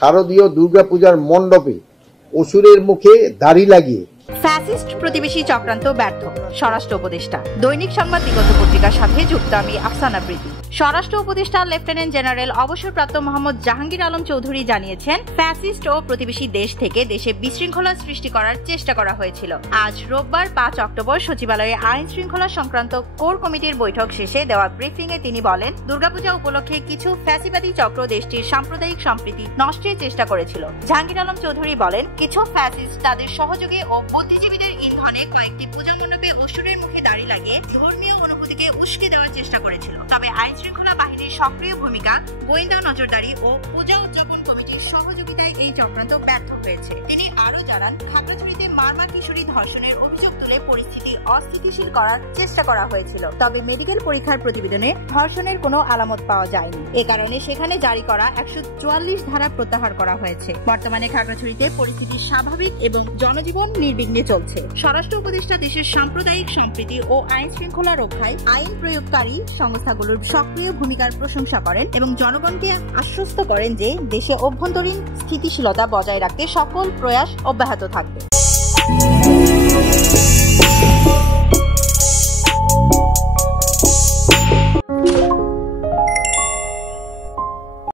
শারদীয় দুর্গাপূজার মণ্ডপে অসুরের মুখে দাড়ি লাগিয়ে ফ্যাসিস্ট প্রতিবেশী চক্রান্ত ব্যর্থ, স্বরাষ্ট্র উপদেষ্টা। দৈনিক সংবাদ বিগত পত্রিকার সাথে যুক্ত আমি আফসানা প্রীতি। স্বরাষ্ট্র উপদেষ্টা লেফটেন্যান্ট জেনারেল অবসরপ্রাপ্ত মোহাম্মদ জাহাঙ্গীর আলম চৌধুরী জানিয়েছেন, ফ্যাসিস্ট ও প্রতিবেশী দেশ থেকে দেশে বিশৃঙ্খলা সৃষ্টি করার চেষ্টা করা হয়েছিল। আজ রোববার 5 অক্টোবর সচিবালয়ে আইন শৃঙ্খলা সংক্রান্ত কোর কমিটির বৈঠক শেষে দেওয়া ব্রিফিং এ তিনি বলেন, দুর্গাপূজা উপলক্ষে কিছু ফ্যাসিবাদী চক্র দেশটির সাম্প্রদায়িক সম্প্রীতি নষ্টের চেষ্টা করেছিল। জাহাঙ্গীর আলম চৌধুরী বলেন, কিছু ফ্যাসিস্ট তাদের সহযোগী ও বুদ্ধিজীবীদের ইন্ধনে কয়েকটি পূজা মণ্ডপে অসুরের মুখে দাড়ি লাগিয়ে ধর্মীয় অনুভূতিকে উস্কে দেওয়ার চেষ্টা করেছিল। তবে আইন শৃঙ্খলা বাহিনীর সক্রিয় ভূমিকা, গোয়েন্দা নজরদারি ও পূজা উদযাপন কমিটির সহযোগিতায় এই চক্রান্ত ব্যর্থ হয়েছে। তিনি আরো জানান, খাগড়াছড়িতে মারমা কিশোরী ধর্ষণের অভিযোগ তুলে পরিস্থিতি অস্থিতিশীল করার চেষ্টা করা হয়েছিল। তবে মেডিকেল পরীক্ষার প্রতিবেদনে ধর্ষণের কোনো আলামত পাওয়া যায়নি। এ কারণে সেখানে জারি করা 144 ধারা প্রত্যাহার করা হয়েছে। বর্তমানে খাগড়াছড়িতে পরিস্থিতি স্বাভাবিক এবং জনজীবন নির্বিঘ্নে চলছে। স্বরাষ্ট্র উপদেষ্টা দেশের সাম্প্রদায়িক সম্প্রীতি ও আইন শৃঙ্খলা রক্ষায় আইন প্রয়োগকারী সংস্থাগুলোর সক্রিয় ভূমিকার প্রশংসা করেন এবং জনগণকে আশ্বস্ত করেন যে দেশে অভ্যন্তরীণ স্থিতিশীলতা বজায় রাখতে সকল প্রয়াস অব্যাহত থাকবে।